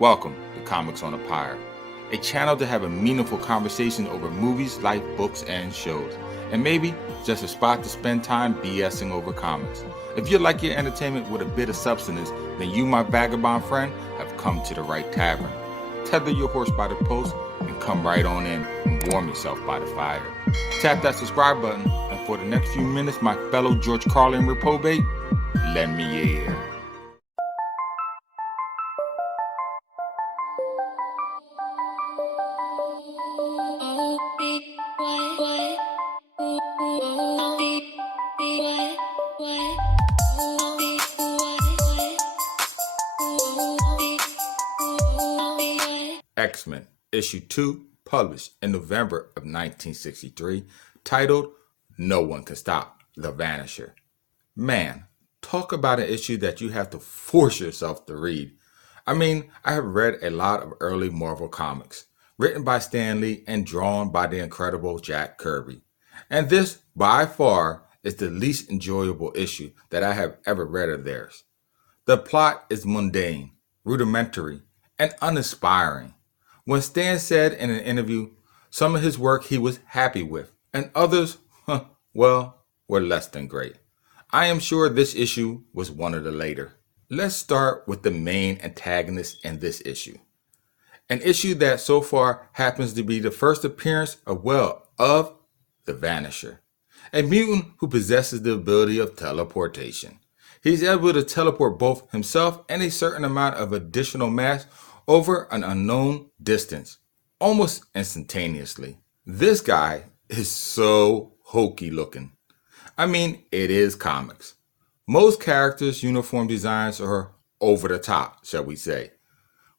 Welcome to Comics on a Pyre, a channel to have a meaningful conversation over movies, life, books, and shows, and maybe just a spot to spend time BSing over comics. If you like your entertainment with a bit of substance, then you, my vagabond friend, have come to the right tavern. Tether your horse by the post and come right on in and warm yourself by the fire. Tap that subscribe button, and for the next few minutes, my fellow George Carlin reprobate, lend me your ear. X-Men, issue 2, published in November of 1963, titled No One Can Stop the Vanisher. Man, talk about an issue that you have to force yourself to read. I mean, I have read a lot of early Marvel comics, written by Stan Lee and drawn by the incredible Jack Kirby. And this, by far, is the least enjoyable issue that I have ever read of theirs. The plot is mundane, rudimentary, and uninspiring. When Stan said in an interview, some of his work he was happy with, and others, were less than great. I am sure this issue was one of the later. Let's start with the main antagonist in this issue. An issue that so far happens to be the first appearance of the Vanisher, a mutant who possesses the ability of teleportation. He's able to teleport both himself and a certain amount of additional mass over an unknown distance, almost instantaneously. This guy is so hokey looking. I mean, it is comics. Most characters' uniform designs are over the top, shall we say.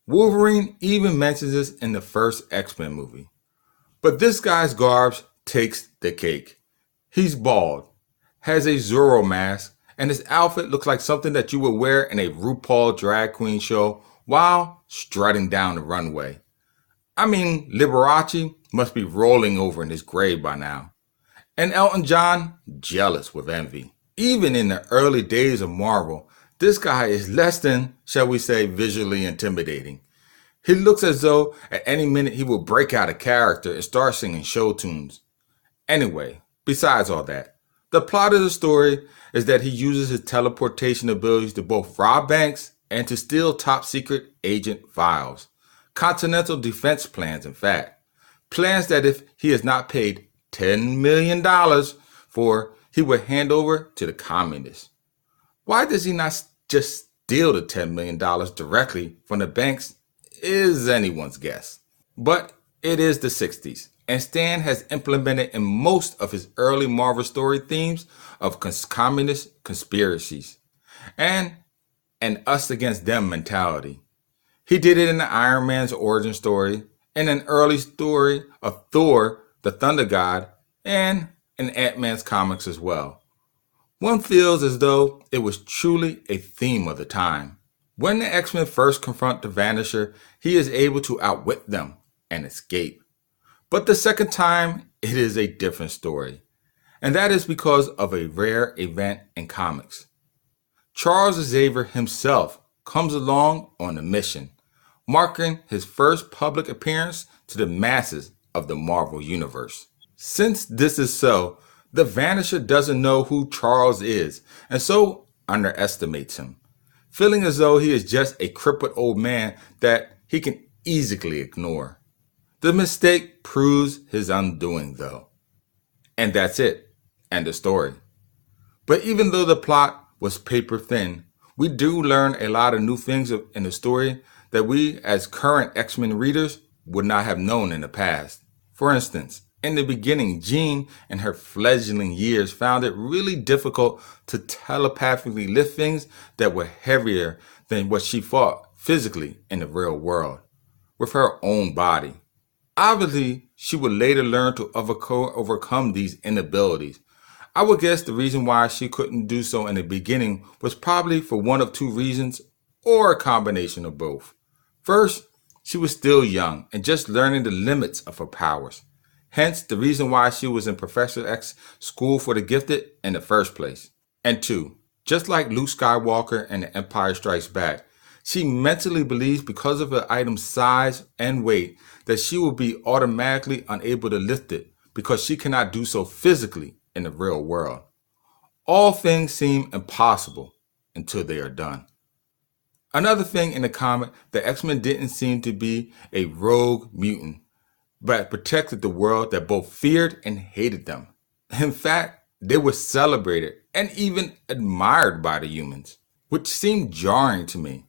Wolverine even mentions this in the first X-Men movie. But this guy's garb takes the cake. He's bald, has a Zorro mask, and his outfit looks like something that you would wear in a RuPaul drag queen show while strutting down the runway. I mean, Liberace must be rolling over in his grave by now. And Elton John, jealous with envy. Even in the early days of Marvel, this guy is less than, shall we say, visually intimidating. He looks as though at any minute he will break out a character and start singing show tunes. Anyway, besides all that, the plot of the story is that he uses his teleportation abilities to both rob banks and to steal top secret agent files. Continental defense plans, in fact. Plans that if he is not paid $10 million for, he would hand over to the communists. Why does he not just steal the $10 million directly from the banks is anyone's guess. But it is the 60s, and Stan has implemented in most of his early Marvel story themes of communist conspiracies and an us against them mentality. He did it in the Iron Man's origin story, in an early story of Thor, the Thunder God, and in Ant-Man's comics as well. One feels as though it was truly a theme of the time. When the X-Men first confront the Vanisher, he is able to outwit them and escape. But the second time, it is a different story. And that is because of a rare event in comics. Charles Xavier himself comes along on a mission, marking his first public appearance to the masses of the Marvel Universe. Since this is so, the Vanisher doesn't know who Charles is, and so underestimates him, feeling as though he is just a crippled old man that he can easily ignore. The mistake proves his undoing, though. And that's it, end of story. But even though the plot was paper thin, we do learn a lot of new things in the story that we as current X-Men readers would not have known in the past. For instance, in the beginning, Jean in her fledgling years found it really difficult to telepathically lift things that were heavier than what she fought physically in the real world, with her own body. Obviously, she would later learn to overcome these inabilities. I would guess the reason why she couldn't do so in the beginning was probably for one of two reasons, or a combination of both. First, she was still young and just learning the limits of her powers. Hence, the reason why she was in Professor X's school for the gifted in the first place. And two, just like Luke Skywalker in The Empire Strikes Back, She mentally believes because of the item's size and weight that she will be automatically unable to lift it because she cannot do so physically in the real world. All things seem impossible until they are done. Another thing in the comic, the X-Men didn't seem to be a rogue mutant, but protected the world that both feared and hated them. In fact, they were celebrated and even admired by the humans, which seemed jarring to me.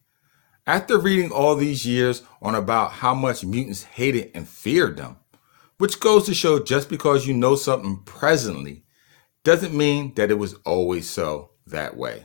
After reading all these years on about how much mutants hated and feared them, which goes to show just because you know something presently doesn't mean that it was always so that way.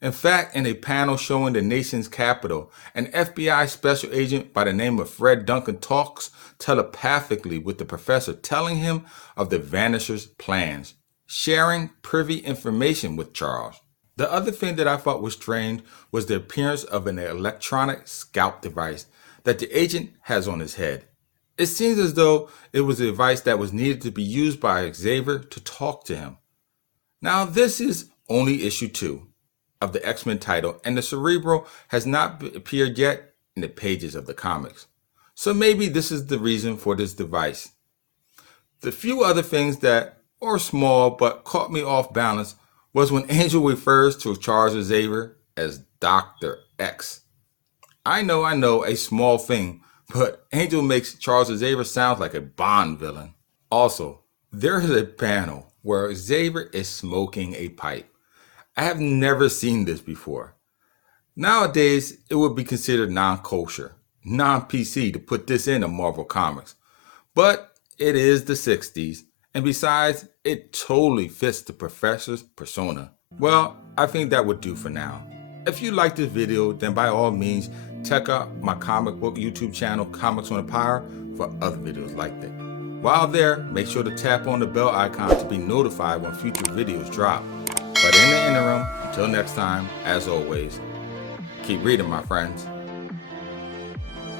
In fact, in a panel showing the nation's capital, an FBI special agent by the name of Fred Duncan talks telepathically with the professor, telling him of the Vanisher's plans, sharing privy information with Charles. The other thing that I thought was strange was the appearance of an electronic scalp device that the agent has on his head. It seems as though it was a device that was needed to be used by Xavier to talk to him. Now, this is only issue 2 of the X-Men title, and the cerebral has not appeared yet in the pages of the comics. So maybe this is the reason for this device. The few other things that are small but caught me off balance was when Angel refers to Charles Xavier as Dr. X. I know, a small thing, but Angel makes Charles Xavier sound like a Bond villain. Also, there is a panel where Xavier is smoking a pipe. I have never seen this before. Nowadays, it would be considered non-kosher, non-PC to put this in a Marvel Comics. But it is the 60s, and besides, it totally fits the professor's persona. Well, I think that would do for now. If you like this video, then by all means, check out my comic book YouTube channel, Comics on the Power, for other videos like that. While there, make sure to tap on the bell icon to be notified when future videos drop. But in the interim, until next time, as always, keep reading, my friends.